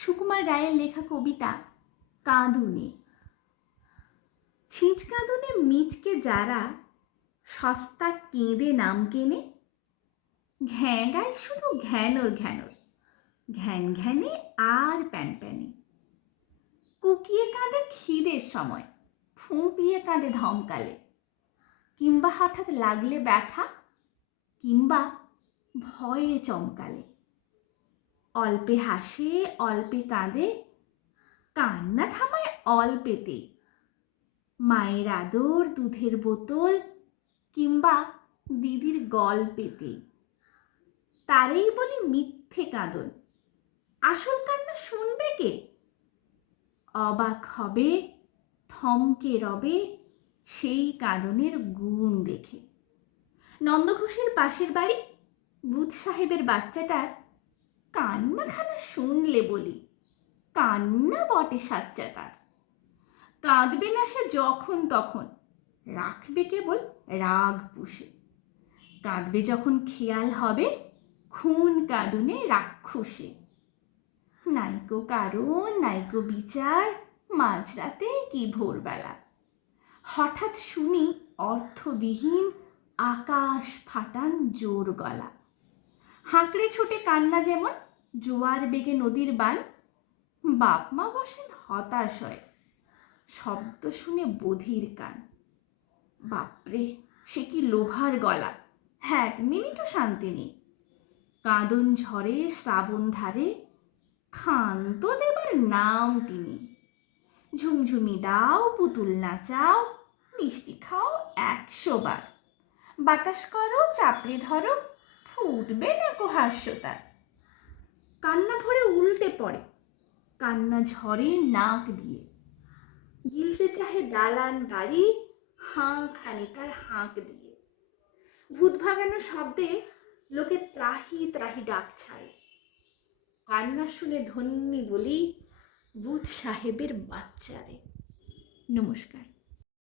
সুকুমার রায়ের লেখা কবিতা কাঁদুনে। ছিঁচ কাঁদুনে মিচকে যারা সস্তা কেঁদে নাম কেনে। ঘ্যাঁ গায় শুধু ঘ্যানোর ঘ্যানোর, ঘ্যান ঘ্যানে আর প্যান প্যানে। কুকিয়ে কাঁদে খিদের সময়, ফুঁপিয়ে কাঁদে ধমকালে। কিংবা হঠাৎ লাগলে ব্যথা, কিংবা ভয়ে চমকালে। অল্পে হাসে, অল্পে কাঁদে। কান্না থামায় অল্পেতে। মায়ের আদর, দুধের বোতল কিংবা দিদির গল্পেতে। তারেই বলি মিথ্যে কাঁদন। আসল কান্না শুনবে কে? অবাক হবে, থমকে রবে সেই কাঁদনের গুণ দেখে। নন্দঘোষের পাশের বাড়ি বুধ সাহেবের বাচ্চাটার কান্নাখানা শুনলে বলি, কান্না বটে সাচ্চা তার কাঁদবে না সে যখন তখন, রাখবে কেবল রাগ পুষে। কাঁদবে যখন খেয়াল হবে, খুন কাঁদনে রাক্ষসে। নাইকো কারণ নাইকো বিচার, মাঝরাতে কি ভোরবেলা? হঠাৎ শুনি অর্থবিহীন আকাশ ফাটান জোর গলা। হাঁকড়ে ছুটে কান্না যেমন, জোয়ার বেগে নদীর বান, বাপ মা বসেন হতাশ হয়। শব্দ শুনে বধির কান। বাপরে, সে কি লোহার গলা। হ্যাঁ এক মিনিটও শান্তি নেই। কাঁদন ঝরে শ্রাবণ ধারে, ক্ষান্ত দেবার নাম তিনি। ঝুমঝুমি দাও, পুতুল নাচাও, মিষ্টি খাও একশো বার। বাতাস করো, চাপড়ে ধরো ফুটবে না কো হাস্য তার কান্না ভরে উল্টে পড়ে, কান্না ঝরে নাক দিয়ে। গিলতে চাহে দালান বাড়ি হাঁ খানিকার হাঁক দিয়ে। ভূত ভাগানো শব্দে লোকে ত্রাহি ত্রাহি ডাক ছাড়ে। কান্না শুনে ধন্যী বলি বুধ সাহেবের বাচ্চারে। নমস্কার।